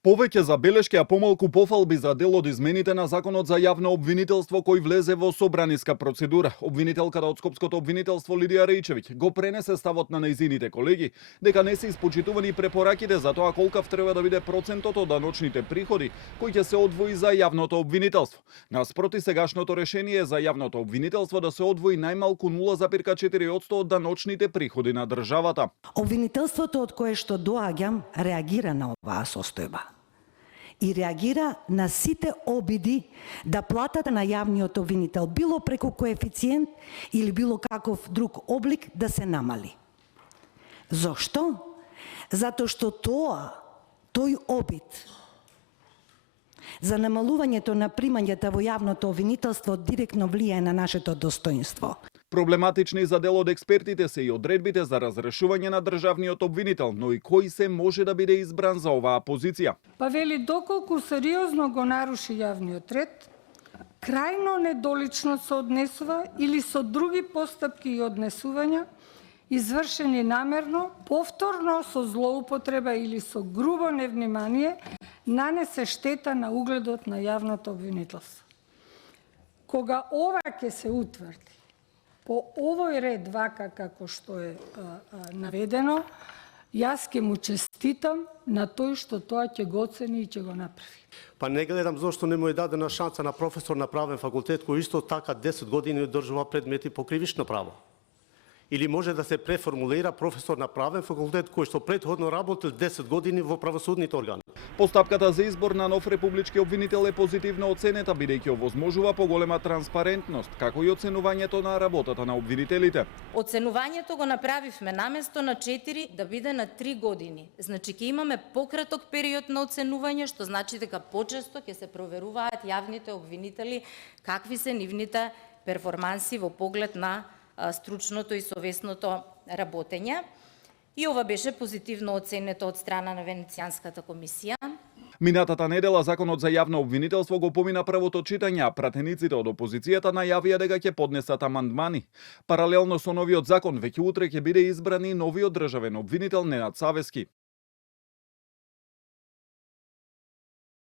Повеќе забелешки, а помалку пофалби за дел од измените на Законот за јавно обвинителство кој влезе во собраниска процедура. Обвинителката од Скопското обвинителство Лидија Рејчевиќ го пренесе ставот на нејзините колеги дека не се испочитувани препораките за тоа колкав треба да биде процентот од даночните приходи кој ќе се одвои за јавното обвинителство. Наспроти сегашното решение за јавното обвинителство да се одвои најмалку 0,4% од даночните приходи на државата. Обвинителството од кое што доаѓам реагира на оваа состојба. И реагира на сите обиди да платата на јавниот обвинител, било преку коефициент или било каков друг облик, да се намали. Зошто? Затоа што тој обид за намалувањето на примањата во јавното обвинителство директно влијае на нашето достоинство. Проблематични за дел од експертите се и одредбите за разрешување на државниот обвинител, но и кој се може да биде избран за оваа позиција. Па вели, доколку сериозно го наруши јавниот ред, крајно недолично се однесува или со други постапки и однесувања, извршени намерно, повторно со злоупотреба или со грубо невнимание, нанесе штета на угледот на јавното обвинителство. Кога ова ќе се утврди по овој ред вака како што е наведено, јас ќе му честитам на тој што тоа ќе го оцени и ќе го направи. Па не гледам зошто не му е дадена шанса на професор на правен факултет кој исто така 10 години одржува предмети по кривично право. Или може да се преформулира професор на правен факултет кој што претходно работил 10 години во правосудните органи. Постапката за избор на нов републички обвинител е позитивно оценета бидејќи овозможува поголема транспарентност, како и оценувањето на работата на обвинителите. Оценувањето го направивме наместо на 4 да биде на 3 години. Значи ќе имаме пократок период на оценување, што значи дека почесто ќе се проверуваат јавните обвинители какви се нивните перформанси во поглед на стручното и совесното работење. И ова беше позитивно оценето од страна на Венецијанската комисија. Минатата недела Законот за јавно обвинителство го помина првото читање, а пратениците од опозицијата најавија дека ќе поднесат амандмани. Паралелно со новиот закон, веќе утре ќе биде избран и новиот државен обвинител Ненад Савески.